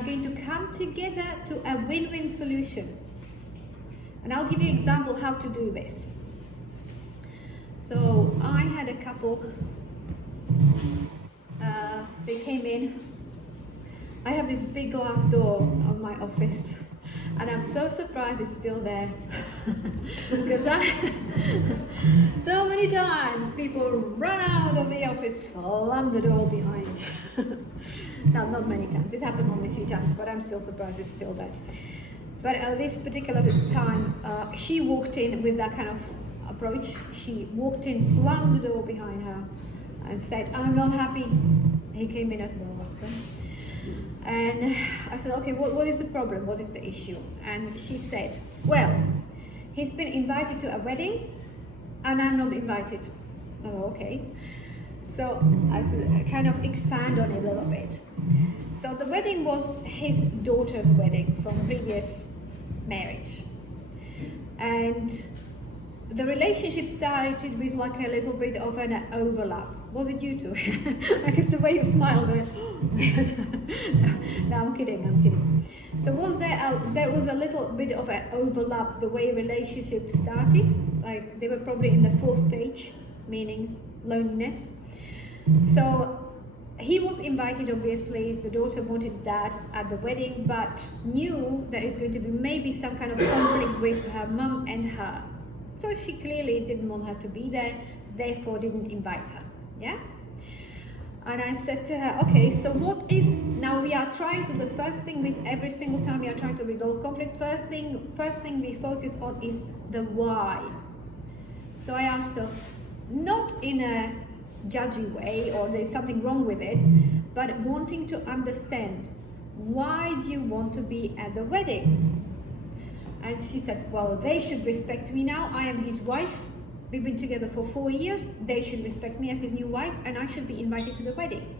are going to come together to a win-win solution. And I'll give you an example how to do this. So I had a couple, they came in. I have this big glass door on my office, and I'm so surprised it's still there. Because so many times people run out of the office, slam the door behind. No, not many times, it happened only a few times, but I'm still surprised it's still there. But at this particular time, she walked in with that kind of approach. She walked in, slammed the door behind her, and said, "I'm not happy." He came in as well after. And I said, "Okay, what is the problem? What is the issue?" And she said, "Well, he's been invited to a wedding, and I'm not invited." Oh, okay. So I said, kind of expand on it a little bit. So the wedding was his daughter's wedding from previous marriage. And the relationship started with like a little bit of an overlap. Was it you two? I guess the way you smiled there. No, I'm kidding. So there was a little bit of an overlap the way relationship started. Like they were probably in the fourth stage, meaning loneliness. So he was invited, obviously. The daughter wanted dad at the wedding, but knew there is going to be maybe some kind of conflict with her mum and her. So she clearly didn't want her to be there, therefore didn't invite her. Yeah? And I said to her, okay, so what is, now we are trying to, the first thing with every single time we are trying to resolve conflict, first thing we focus on is the why. So I asked her, not in a judgy way or there's something wrong with it, but wanting to understand, why do you want to be at the wedding? And she said, well, they should respect me now. I am his wife. We've been together for 4 years. They should respect me as his new wife, and I should be invited to the wedding.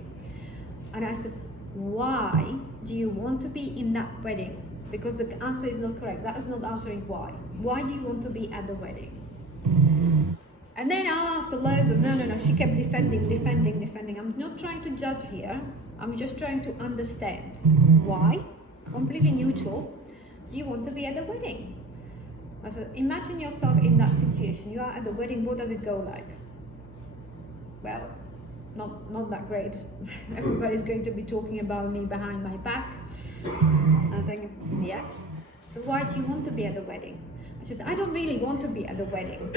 And I said, why do you want to be in that wedding? Because the answer is not correct. That is not answering why. Why do you want to be at the wedding? And then after loads of no, she kept defending. I'm not trying to judge here. I'm just trying to understand why, completely neutral, do you want to be at the wedding? I said, imagine yourself in that situation. You are at the wedding, what does it go like? Well, not that great. Everybody's going to be talking about me behind my back. I think, yeah. So why do you want to be at the wedding? I said, I don't really want to be at the wedding.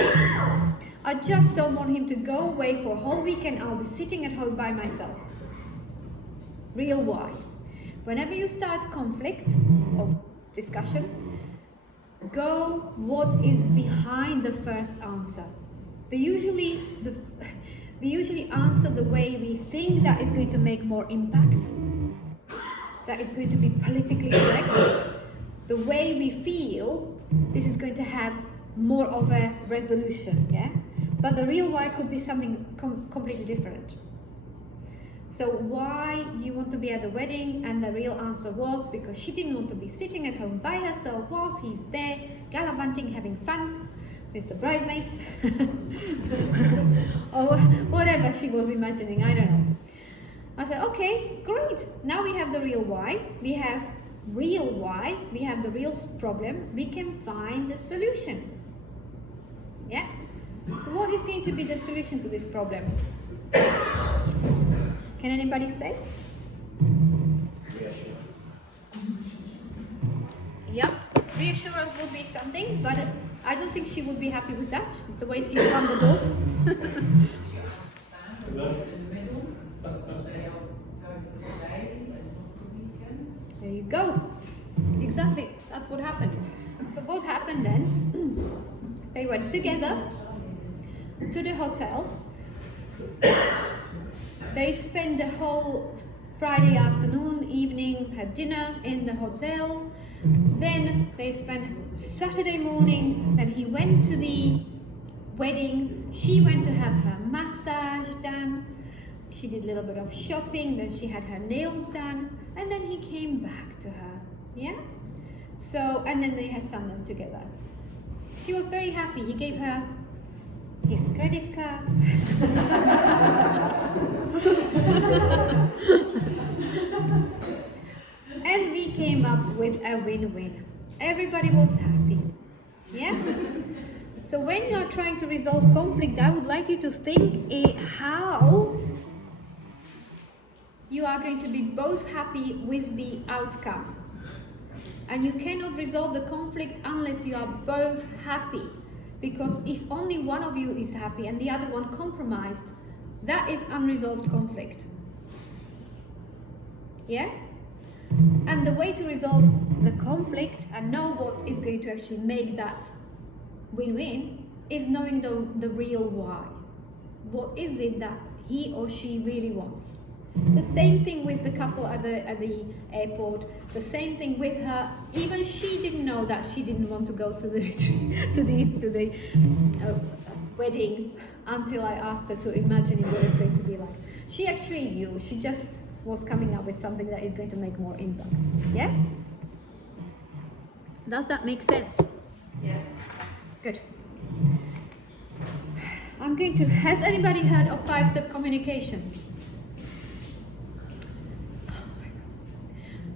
I just don't want him to go away for a whole weekend. I'll be sitting at home by myself. Real why. Whenever you start conflict or discussion, go what is behind the first answer. We usually answer the way we think that is going to make more impact, that is going to be politically correct. The way we feel, this is going to have more of a resolution, yeah? But the real why could be something completely different. So why do you want to be at the wedding? And the real answer was because she didn't want to be sitting at home by herself whilst he's there gallivanting, having fun with the bridesmaids or whatever she was imagining, I don't know. I said, okay, great. Now we have the real why. We have real why. We have the real problem. We can find the solution. Yeah? So what is going to be the solution to this problem? Can anybody say? Reassurance. Yeah, reassurance would be something, but I don't think she would be happy with that, the way she found the door. There you go. Exactly, that's what happened. So what happened then? They went together to the hotel. They spent the whole Friday afternoon, evening, had dinner in the hotel. Then they spent Saturday morning, then he went to the wedding. She went to have her massage done. She did a little bit of shopping, then she had her nails done, and then he came back to her, yeah? So, and then they had something together. She was very happy. He gave her his credit card. And we we came up with a win-win. Everybody was happy. Yeah? So when you are trying to resolve conflict, I would like you to think how you are going to be both happy with the outcome. And you cannot resolve the conflict unless you are both happy. Because if only one of you is happy and the other one compromised, that is unresolved conflict. Yeah? And the way to resolve the conflict and know what is going to actually make that win-win is knowing the real why. What is it that he or she really wants? The same thing with the couple at the airport. The same thing with her. Even she didn't know that she didn't want to go to the wedding until I asked her to imagine what it's going to be like. She actually knew. She just was coming up with something that is going to make more impact. Yeah? Does that make sense? Yeah. Good. Has anybody heard of 5-step communication?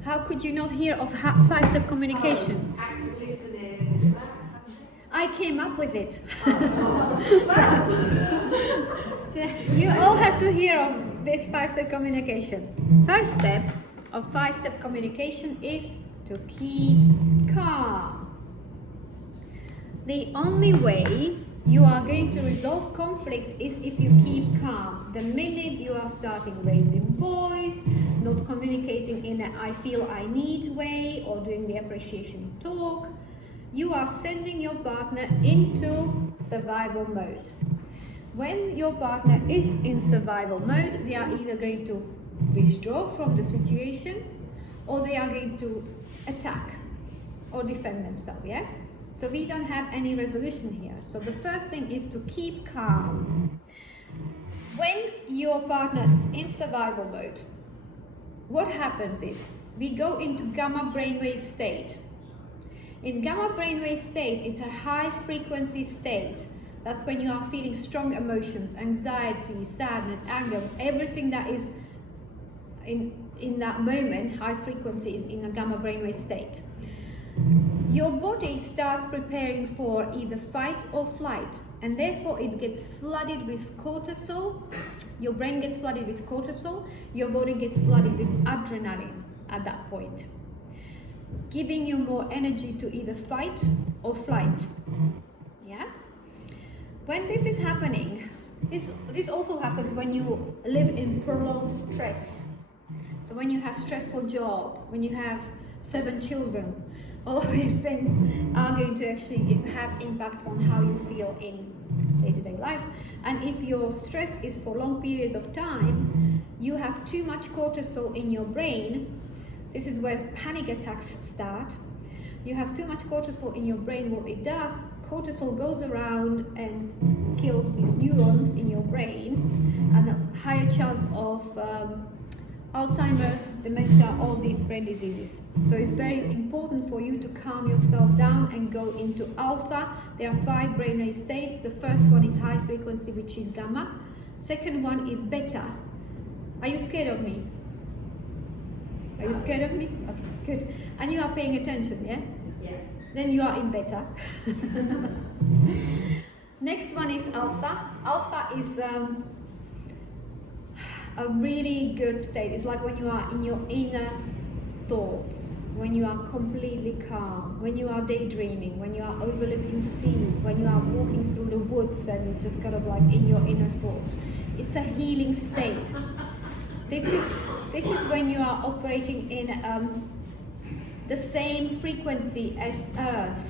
How could you not hear of 5-step communication? Active listening. I came up with it. So you all had to hear of this 5-step communication. First step of 5-step communication is to keep calm. The only way you are going to resolve conflict is if you keep calm. The minute you are starting raising voice, not communicating in a I feel I need way or doing the appreciation talk, you are sending your partner into survival mode. When your partner is in survival mode, they are either going to withdraw from the situation or they are going to attack or defend themselves, yeah? So we don't have any resolution here. So the first thing is to keep calm. When your partner is in survival mode, what happens is we go into gamma brainwave state. In gamma brainwave state, it's a high frequency state. That's when you are feeling strong emotions, anxiety, sadness, anger, everything that is in that moment, high frequency is in a gamma brainwave state. Your body starts preparing for either fight or flight, and therefore it gets flooded with cortisol. Your brain gets flooded with cortisol, your body gets flooded with adrenaline at that point, giving you more energy to either fight or flight. Yeah? When this is happening, this also happens when you live in prolonged stress. So when you have stressful job, when you have 7 children, all of these things are going to actually have impact on how you feel in day-to-day life. And if your stress is for long periods of time, you have too much cortisol in your brain. This is where panic attacks start. You have too much cortisol in your brain. What it does, cortisol goes around and kills these neurons in your brain, and a higher chance of Alzheimer's, dementia, all these brain diseases. So it's very important for you to calm yourself down and go into alpha. There are 5 brainwave states. The first one is high frequency, which is gamma. Second one is beta. Are you scared of me? Are you scared of me? Okay, good. And you are paying attention, yeah? Yeah. Then you are in beta. Next one is alpha. Alpha is a really good state. It's like when you are in your inner thoughts, when you are completely calm, when you are daydreaming, when you are overlooking sea, when you are walking through the woods and you're just kind of like in your inner thoughts. It's a healing state. This is when you are operating in the same frequency as Earth.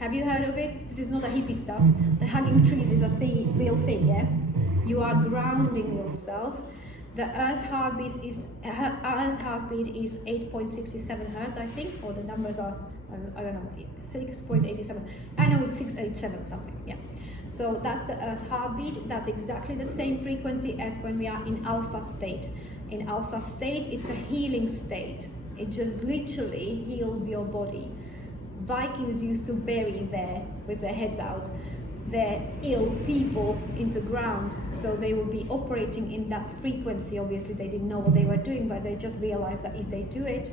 Have you heard of it? This is not a hippie stuff. The hugging trees is a real thing, yeah? You are grounding yourself. The Earth heartbeat is 8.67 hertz, I think, or the numbers are, I don't know, 6.87. I know it's 687 something, yeah. So that's the Earth heartbeat. That's exactly the same frequency as when we are in alpha state. In alpha state, it's a healing state. It just literally heals your body. Vikings used to bury there with their heads out their ill people into ground, so they would be operating in that frequency. Obviously they didn't know what they were doing, but they just realized that if they do it,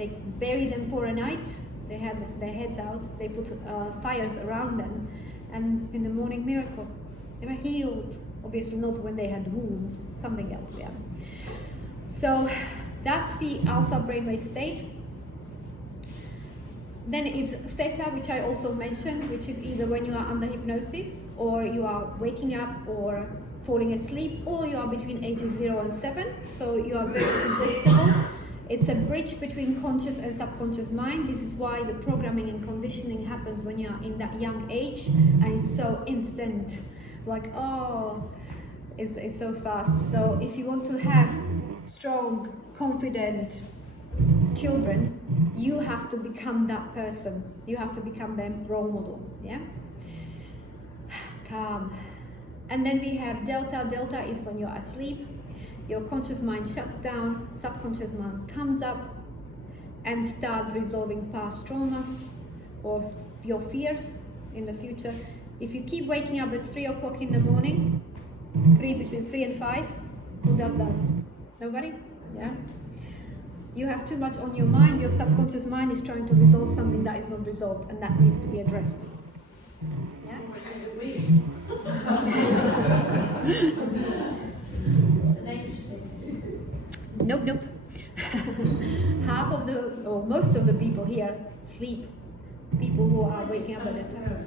They bury them for a night. They have their heads out. They put fires around them, and in the morning, miracle, they were healed. Obviously not when they had wounds, something else, yeah. So that's the alpha brainwave state. Then is theta, which I also mentioned, which is either when you are under hypnosis, or you are waking up, or falling asleep, or you are between ages 0 and 7, so you are very suggestible. It's a bridge between conscious and subconscious mind. This is why the programming and conditioning happens when you are in that young age, and it's so instant, like, oh, it's so fast. So if you want to have strong, confident children, you have to become that person. You have to become their role model, yeah? Calm. And then we have delta. Delta is when you're asleep, your conscious mind shuts down, subconscious mind comes up and starts resolving past traumas or your fears in the future. If you keep waking up at 3 o'clock in the morning, between 3 and 5, who does that? Nobody? Yeah? You have too much on your mind. Your subconscious mind is trying to resolve something that is not resolved, and that needs to be addressed. Yeah? Nope. Half of the, or most of the people here sleep. People who are waking up at that time.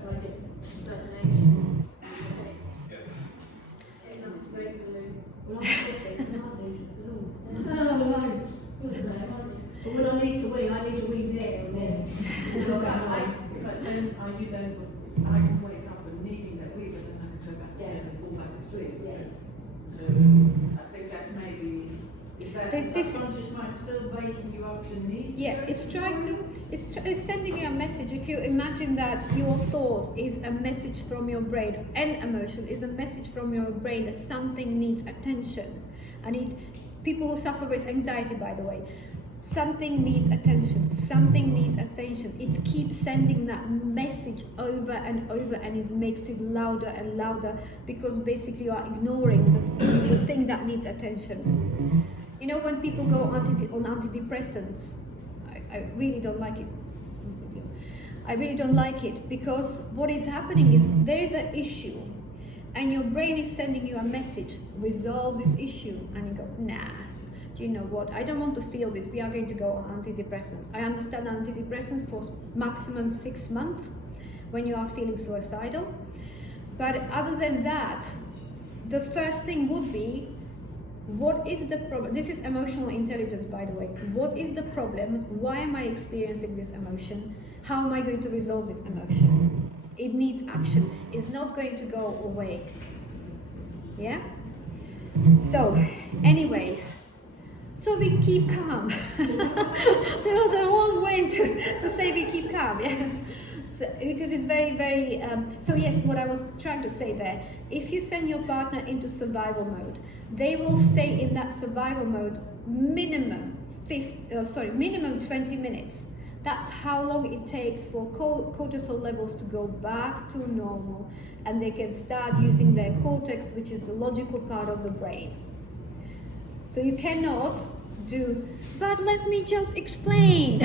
But when I need to wee there and then. But then I can wake up and needing that wee, but then I can go back down and fall back asleep. So I think that's maybe, is that the subconscious mind still waking you up to need? Yeah, it's trying to, it's sending you a message. If you imagine that your thought is a message from your brain, and emotion is a message from your brain that something needs attention. People who suffer with anxiety, by the way, something needs attention, something needs attention. It keeps sending that message over and over, and it makes it louder and louder, because basically you are ignoring the thing that needs attention. You know, when people go on antidepressants, I really don't like it. I really don't like it, because what is happening is there is an issue, and your brain is sending you a message, resolve this issue, and you go, nah, do you know what, I don't want to feel this, we are going to go on antidepressants. I understand antidepressants for maximum 6 months when you are feeling suicidal, but other than that, the first thing would be, what is the problem? This is emotional intelligence, by the way. What is the problem? Why am I experiencing this emotion? How am I going to resolve this emotion? It needs action. It's not going to go away. Yeah? So, anyway, so we keep calm. There was a long way to say we keep calm, yeah? So, because it's very, very, so yes, what I was trying to say there, if you send your partner into survival mode, they will stay in that survival mode minimum 20 minutes. That's how long it takes for cortisol levels to go back to normal, and they can start using their cortex, which is the logical part of the brain. So you cannot do, but let me just explain,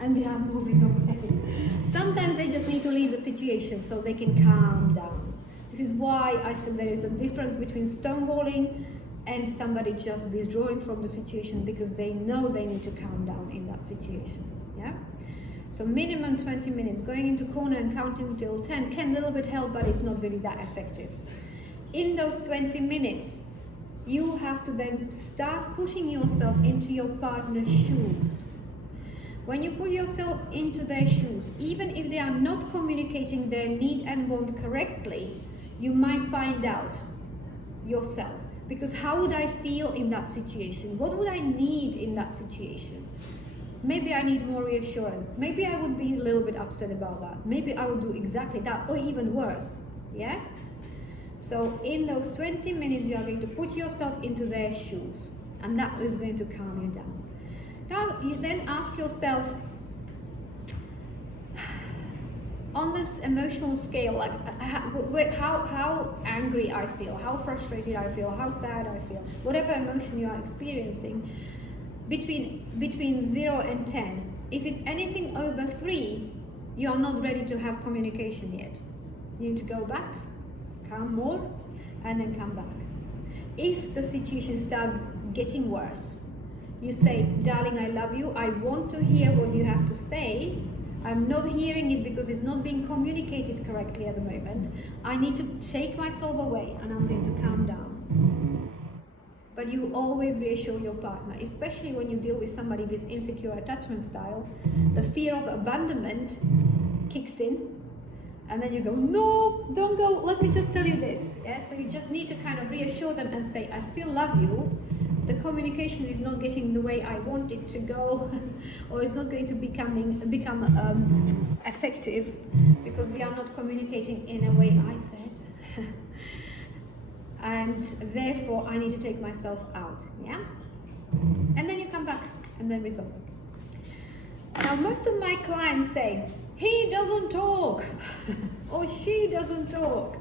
and they are moving away. Sometimes they just need to leave the situation so they can calm down. This is why I said there is a difference between stonewalling and somebody just withdrawing from the situation, because they know they need to calm down in that situation. Yeah? So minimum 20 minutes. Going into corner and counting till 10 can a little bit help, but it's not really that effective. In those 20 minutes, you have to then start putting yourself into your partner's shoes. When you put yourself into their shoes, even if they are not communicating their need and want correctly, you might find out yourself. Because how would I feel in that situation? What would I need in that situation? Maybe I need more reassurance. Maybe I would be a little bit upset about that. Maybe I would do exactly that, or even worse. Yeah? So in those 20 minutes, you are going to put yourself into their shoes, and that is going to calm you down. Now, you then ask yourself, on this emotional scale, like how angry I feel, how frustrated I feel, how sad I feel, whatever emotion you are experiencing, between 0 and 10. If it's anything over 3, you are not ready to have communication yet. You need to go back, calm more, and then come back. If the situation starts getting worse, you say, darling, I love you, I want to hear what you have to say. I'm not hearing it because it's not being communicated correctly at the moment. I need to take myself away and I'm going to calm down. But you always reassure your partner, especially when you deal with somebody with insecure attachment style. The fear of abandonment kicks in, and then you go, no, don't go, let me just tell you this. Yeah? So you just need to kind of reassure them and say, I still love you. The communication is not getting the way I want it to go, or it's not going to become effective because we are not communicating in a way I said. And therefore I need to take myself out, yeah? And then you come back and then resolve. Now most of my clients say, he doesn't talk, or she doesn't talk.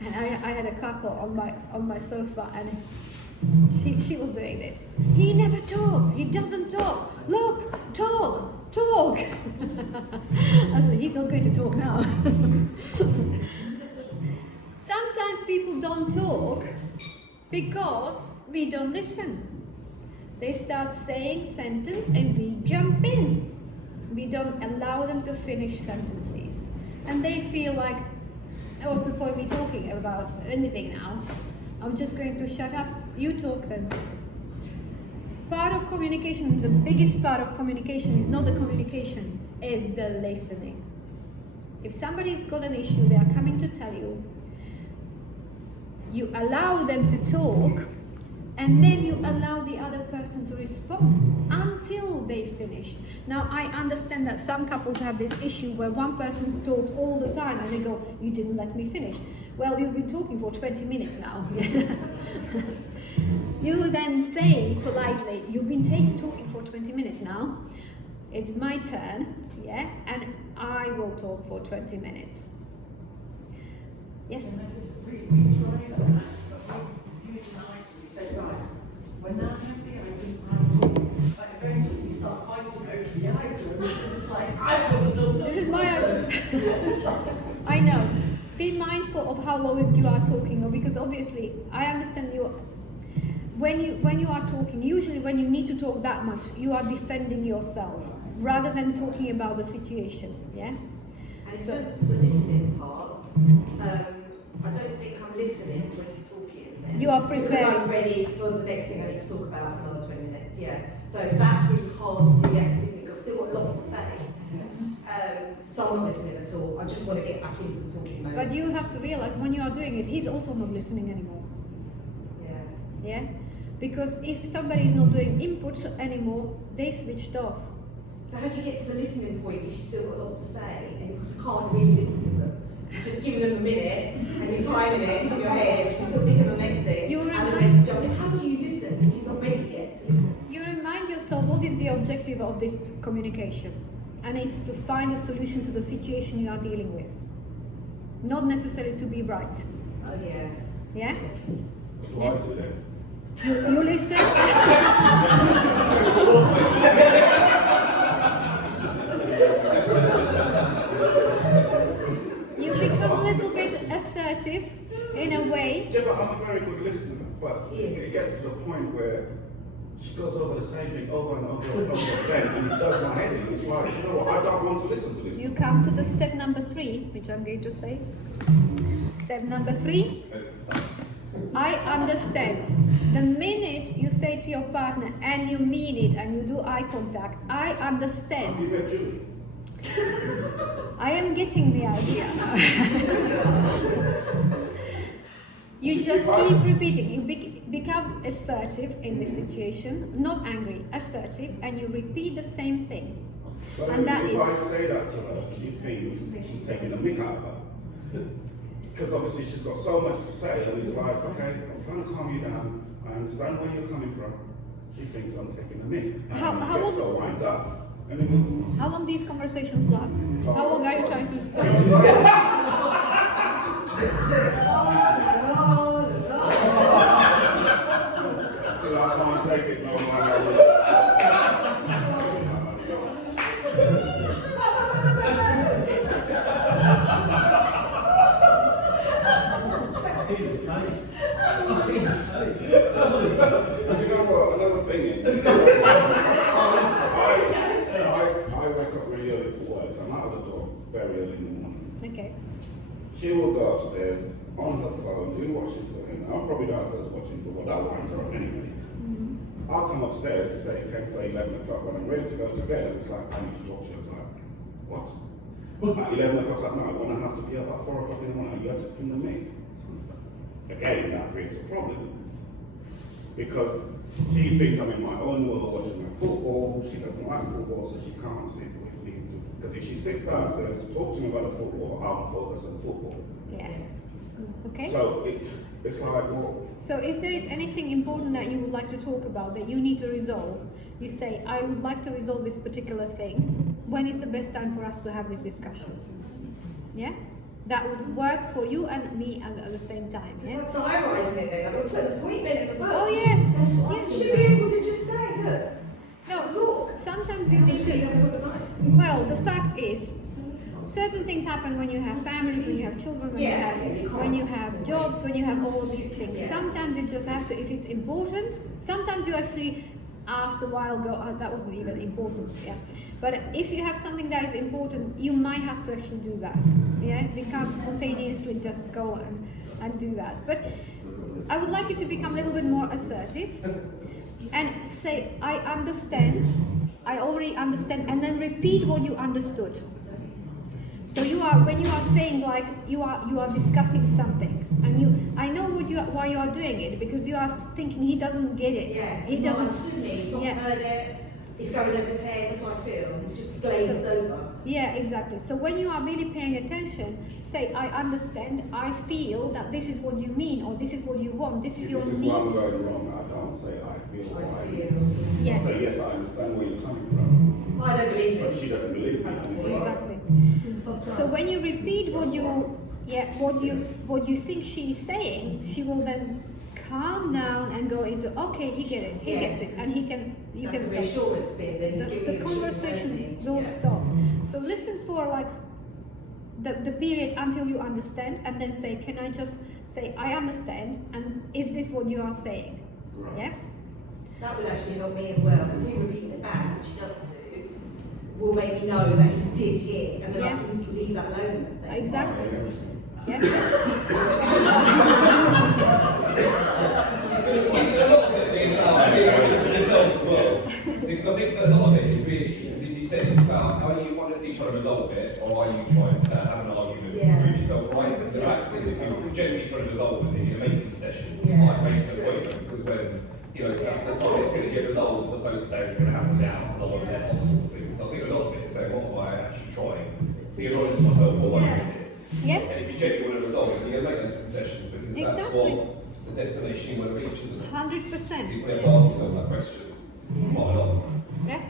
And I had a couple on my sofa, and she was doing this. He never talks, he doesn't talk, look, talk. I said, he's not going to talk now. Sometimes people don't talk because we don't listen. They start saying sentence and we jump in. We don't allow them to finish sentences. And they feel like, oh, what's the point me talking about anything now? I'm just going to shut up, you talk then. Part of communication, the biggest part of communication is not the communication, is the listening. If somebody's got an issue, they are coming to tell you, you allow them to talk, and then you allow the other person to respond until they finish. Now, I understand that some couples have this issue where one person talks all the time and they go, you didn't let me finish. Well, you've been talking for 20 minutes now. You then say politely, you've been talking for 20 minutes now. It's my turn, yeah, and I will talk for 20 minutes. Yes? We tried that, but we used an item. We said, right, when that has the item, but eventually we start fighting over the item because it's like, I want to talk. This is my item. I know. Be mindful of how long you are talking, or because obviously I understand you. When you are talking, usually when you need to talk that much, you are defending yourself rather than talking about the situation. Yeah. And so to the listening part, I don't think I'm listening when he's talking. Then, You are because preparing. I'm ready for the next thing I need to talk about for another 20 minutes. Yeah. So that's really hard to do the active listening because I've still got lots to say. So I'm not listening at all. I just want to get back into the talking mode. But you have to realize when you are doing it, he's also not listening anymore. Yeah. Yeah? Because if somebody is not doing input anymore, they switched off. So how do you get to the listening point if you've still got lots to say and you can't really listen to them? You're just giving them a minute and you're timing it in your head, you're still thinking of the next thing, You and remind- then it's jumping. How do you listen if you're not ready yet to listen? You remind yourself what is the objective of this communication. And it's to find a solution to the situation you are dealing with. Not necessarily to be right. Oh yeah. Yeah? What do I do then? You listen. You become a little bit assertive in a way. Yeah, but I'm a very good listener. But it gets to the point where she goes over the same thing over and over and over again, and it does my head in. It's like, you know what, I don't want to listen to this. You come to the step number 3, which I'm going to say. Step number 3. I understand. The minute you say to your partner and you mean it and you do eye contact, I Have you understand. met Julie? I am getting the idea now. You just keep repeating. You become assertive in this situation, not angry, assertive, and you repeat the same thing. So And that if is- I say that to her, she thinks she's taking the mick out of her. Because obviously she's got so much to say, and it's like, okay, I'm trying to calm you down. I understand where you're coming from. She thinks I'm taking the mick. And How it gets so winds up. And then How long these conversations last? How long are you trying to explain? so I can't take it very early in the morning. Okay. She will go upstairs on her phone, doing what she's doing. I'm probably downstairs watching football, that winds her up anyway. I'll come upstairs, say 10 for 11 o'clock, when I'm ready to go to bed, and it's like, I need to talk to you. It's like, what? At 11 o'clock at night, when I have to be up at 4 o'clock in the morning, you have to come to me. Again, that creates a problem. Because she thinks I'm in my own world watching my football, she doesn't like football, so she can't sit with me. Because if she sits downstairs to talk to me about the football, I'll focus on football. Yeah. Okay. So it's like, well, So if there is anything important that you would like to talk about that you need to resolve, you say, I would like to resolve this particular thing. When is the best time for us to have this discussion? Yeah? That would work for you and me at the same time. It's Yeah? like diarising it then. I'm going to put the appointment in the book. Oh yeah. You should be able to just say, look. No, sometimes you need to. Well, the fact is, certain things happen when you have families, when you have children, when you have jobs, when you have all of these things. Yeah. Sometimes you just have to, if it's important, sometimes you actually, after a while, go, oh, that wasn't even important, yeah. But if you have something that is important, you might have to actually do that, yeah. We can't spontaneously just go and do that. But I would like you to become a little bit more assertive and say, I understand, I already understand, and then repeat what you understood. So when you are saying like you are discussing something, and I know why you are doing it, because you are thinking he doesn't get it. Yeah, He he's not doesn't. understood me, he's not Yeah. heard it, it's going over his head, that's how I feel, he's just glazed over. Yeah, exactly. So when you are really paying attention, say, I understand, I feel that this is what you mean, or this is what you want, this is if your this is where I'm need. going wrong, I don't say I feel I why. feel. Yes. So yes, I understand where you're coming from, I don't believe but it. she doesn't believe me. And it's like, Exactly. So when you repeat what you think she is saying, she will then calm down and go into, okay, he gets it, he Yeah. gets it, and you can That's the stop. reassurance bit, then he's giving The you conversation will yeah. stop. So listen for like the period until you understand, and then say, can I just say, I understand, and is this what you are saying? right. Yeah? That would actually help me as well, because me repeating it back, which he doesn't do, will make me know that he did hear, and then I Yeah. can leave that alone. then. Exactly. Yeah? A lot of it being to resolve as well. Because I think a lot of it is really, as you said, it's about are you honestly trying to resolve it, or are you trying to have an argument Yeah. with yourself right? But the fact is, if you're genuinely trying to resolve it, if you're making concessions, Yeah. like making an appointment, because when that's the time it's going to get resolved, as opposed to saying it's going to happen now, because I want to let off sort of thing. So I think a lot of it is saying, what am I actually trying? So you're honest with myself, what am I doing here? Yeah? And if you genuinely want to resolve it, you're going to make those concessions, because that's Exactly. what the destination you want to reach, isn't it? 100%. So you have to ask yourself that question quite a lot. Yes?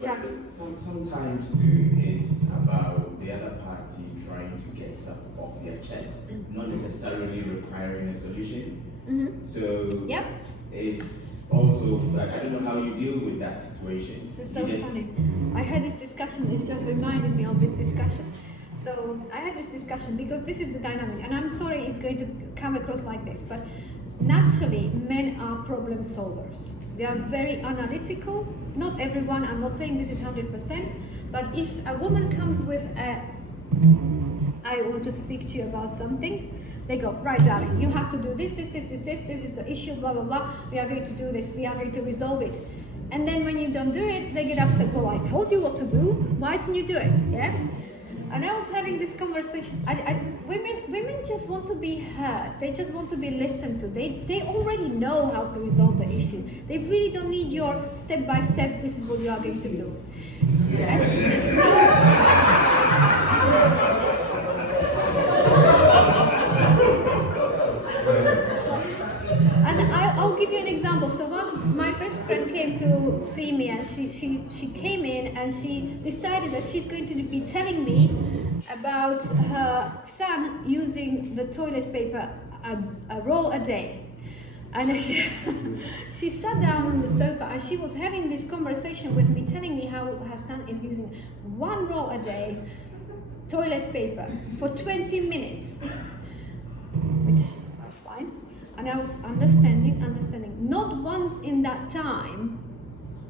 But Frank? sometimes too is about the other party trying to get stuff off their chest, not necessarily requiring a solution. Mm-hmm. So Yep. it's also like I don't know how you deal with that situation. This is so You just- funny. I had this discussion, it just reminded me of this discussion. So I had this discussion because this is the dynamic, and I'm sorry it's going to come across like this, but naturally men are problem solvers. They are very analytical. Not everyone, I'm not saying this is 100%, but if a woman comes with I want to speak to you about something, they go, right darling, you have to do this is the issue, blah, blah, blah, we are going to do this, we are going to resolve it. And then when you don't do it, they get upset, well, I told you what to do, why didn't you do it, yeah? And I was having this conversation, women just want to be heard, they just want to be listened to, they already know how to resolve the issue. They really don't need your step by step, this is what you are going to do. And I'll give you an example. So my best friend came to see me, and she came in and she decided that she's going to be telling me about her son using the toilet paper a roll a day. And she sat down on the sofa and she was having this conversation with me, telling me how her son is using 1 roll a day toilet paper for 20 minutes, which was fine. And I was understanding. Not once in that time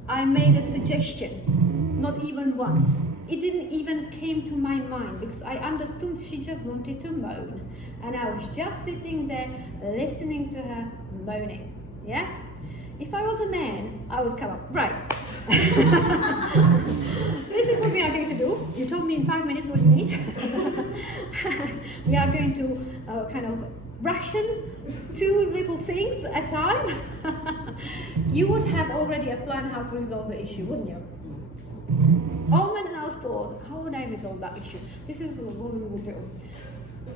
I made a suggestion. not even once. It didn't even came to my mind because I understood she just wanted to moan. And I was just sitting there listening to her moaning. Yeah? If I was a man, I would come up, right. This is what we are going to do. You told me in 5 minutes what you need. We are going to kind of ration 2 little things at a time. You would have already a plan how to resolve the issue, wouldn't you? All men now thought, how would I resolve that issue? This is what we will do.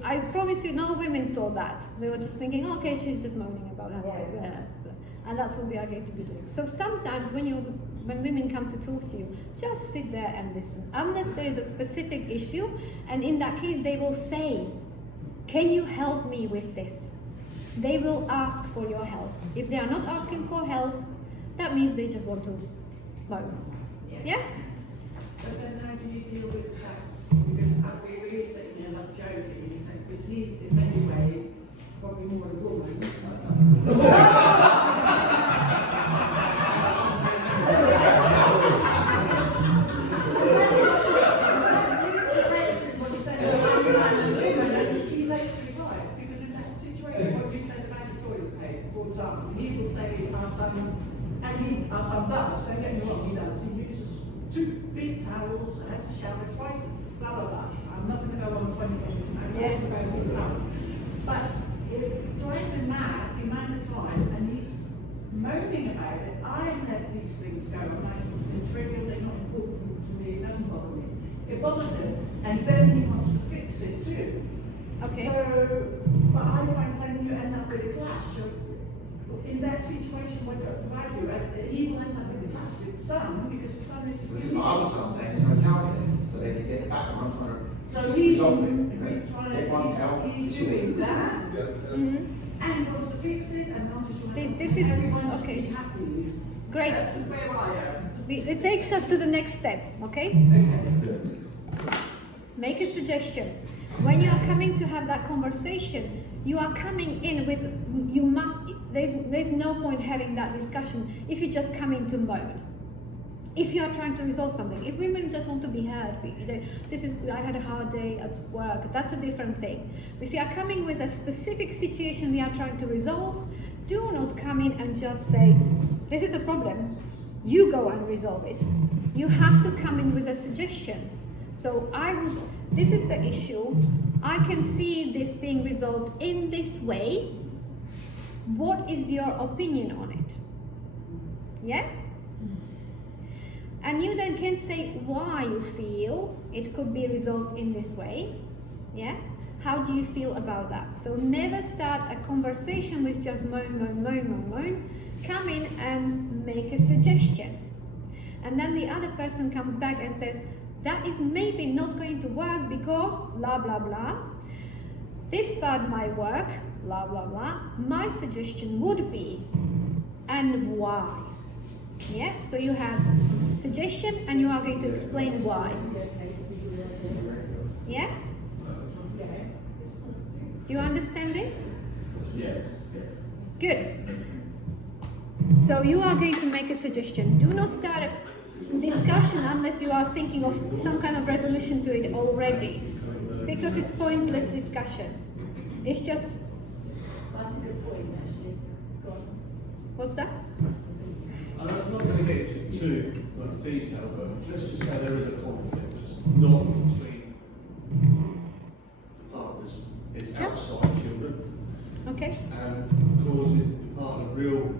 I promise you, no women thought that. They were just thinking, okay, she's just moaning about her. And that's what we are going to be doing. So sometimes when women come to talk to you, just sit there and listen. Unless there is a specific issue, and in that case they will say, can you help me with this? They will ask for your help. If they are not asking for help, that means they just want to moan. Yeah? But then how do you deal with facts? Because we were sitting here like joking, saying, because he's in many ways probably more a woman. He's actually right, because in that situation, what you said about the toilet paper, for example, he will say our son, and our son does, don't get me wrong, he does, he uses 2 big towels, has to shower twice, blah blah blah. I'm not going to go on 20 minutes now talking about this stuff. But it drives him mad the amount of time, and he's moaning about it. I let these things go, and they're trivial, they're not important to me, it doesn't bother me. It bothers him, and then he wants to fix it too. Okay. So, but I find when you end up with a clash, in that situation, what do I do? He will end up with a clash with the son, because the son is just Because my other son's saying there's no towel in it, so they can get it back, and I'm trying to so he's resolve it. You know, trying if one's help, he's it's doing that, Mhm. and he wants to fix it, and not just This is- everyone should okay. be happy. Great. That's where I am. It takes us to the next step, okay? Okay. Make a suggestion. When you are coming to have that conversation, you are coming in with, you must, there's no point having that discussion if you just come in to moan. If you are trying to resolve something, if women just want to be heard, I had a hard day at work, that's a different thing. If you are coming with a specific situation we are trying to resolve, do not come in and just say, this is a problem, you go and resolve it. You have to come in with a suggestion. So this is the issue, I can see this being resolved in this way. What is your opinion on it? Yeah? And you then can say why you feel it could be resolved in this way. Yeah? How do you feel about that? So never start a conversation with just moan, moan, moan, moan, moan. Come in and make a suggestion. And then the other person comes back and says, that is maybe not going to work because blah, blah, blah. This part might work, blah, blah, blah. My suggestion would be, and why. Yeah, so you have suggestion and you are going to explain why. Yeah? Do you understand this? Yes. Good. So you are going to make a suggestion. Do not start a discussion unless you are thinking of some kind of resolution to it already, because it's pointless discussion. It's just... That's a good point, actually. Go on. What's that? I'm not going to get into too much detail, but let's just say there is a conflict, not between partners, it's outside children, Okay. and causing the partner real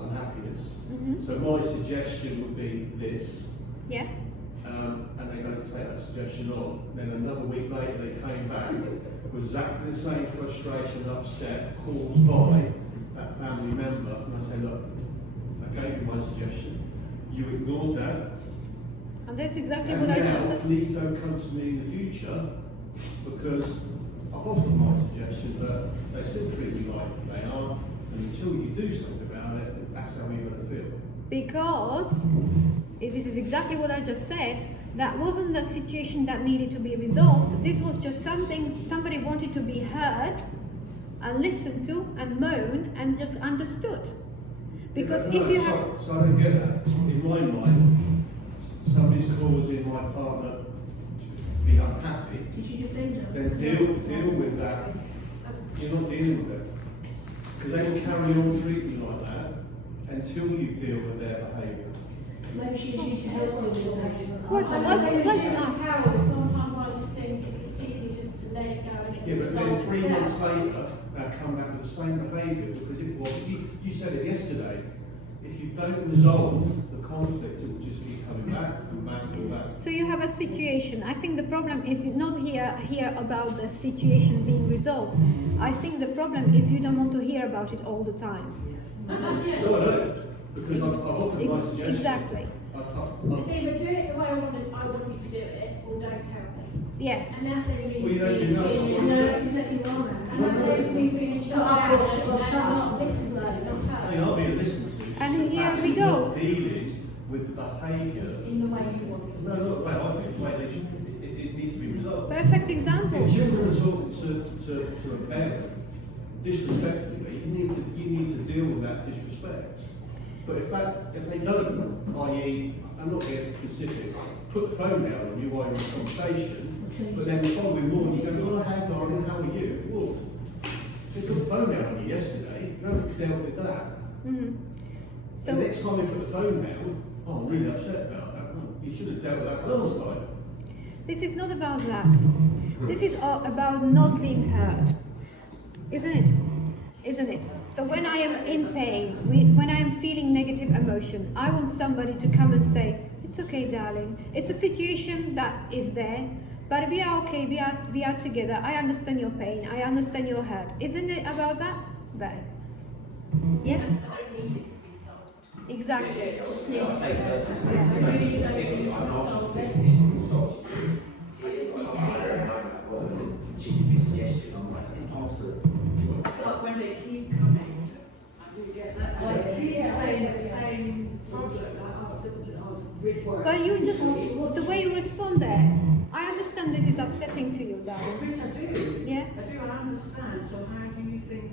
unhappiness. Mm-hmm. So my suggestion would be this, Yeah. and they don't take that suggestion on. Then another week later they came back with exactly the same frustration and upset caused by that family member, and I say, look, I gave you my suggestion, you ignored that, And that's exactly and what I just now said. please don't come to me in the future, because I've offered my suggestion, but they still treat you like they are, and until you do something about it, that's how you're going to feel. Because this is exactly what I just said. That wasn't the situation that needed to be resolved. This was just something somebody wanted to be heard and listened to and moan and just understood. Because Yeah, if you so- have... So I don't get that. In my mind, say somebody's causing my partner to be unhappy, Did you defend her? then deal with that. You're not dealing with it. Because they will carry on treating you like that until you deal with their behaviour. Maybe she's used to helping with the behaviour. Let's ask. Sometimes I just think it's easy just to let it go and Yeah, it but then resolve 3 months itself. later, they'll come back with the same behaviour because it was, you said it yesterday, if you don't resolve the conflict, it will just keep coming back and back and back. So you have a situation. I think the problem is not here about the situation being resolved. I think the problem is you don't want to hear about it all the time. No, I don't, because I've offered my suggestion. Exactly. It's either do it the way I want you to do it, or don't tell me. Yes. And that then Well, you don't leaves me know. feeling, No, that's exactly right. and that leaves me feeling shut down, and not listened to, not You're heard, not being listened to. And here we You're go. not dealing with the behaviour. in the way you want it. No, not the way I think, the way they should, it needs to be resolved. Perfect example. If children are talking to a parent disrespectfully, you need to deal with that disrespect. But if they don't, i.e., I'm not getting specific, put the phone down on you while you're in conversation, but then the following morning you go, oh, hi darling, how are you? Well, they put the phone down on you yesterday, you haven't dealt with that. Mhm. The So next time they put the phone down, oh, I'm really upset about that. Oh, you should have dealt with that last time. this is not about that. This is all about not being heard, isn't it? Isn't it? So when I am in pain, when I am feeling negative emotion, I want somebody to come and say, "It's okay, darling. It's a situation that is there, but we are okay. We are together. I understand your pain. I understand your hurt. Isn't it about that?" There. Yeah. I don't need it to be solved. Exactly. It just Yeah, needs I'll say first, I if you really can don't fix it, need I to can ask solve you to it. fix it, stop. I just need to I hear don't it. know what the cheapest suggestion, I'm like, ask for it. But when they keep coming, I do get that, and they keep saying the same problem, with work. But you just the way you respond there. I understand this is upsetting to you, darling. Which I do. Yeah. I do understand, so how do you think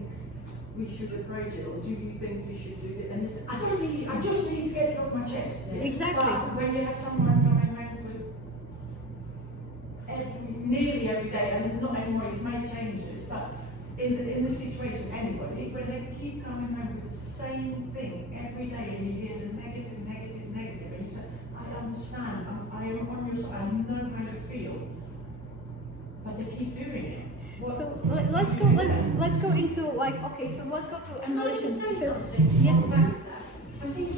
we should approach it, or do you think we should do it? And it's, I just need to get it off my chest. Exactly. But when you have someone coming home for nearly every day, and not anymore, he's made changes, but in the situation, anybody, when they keep coming home with the same thing every day, and you hear the negative, and you say, I understand, I am on your side, I know how you feel, but they keep doing it. What- So let's go into like, okay, so let's go to Can I just emotions. say So, something? yeah. About that? I think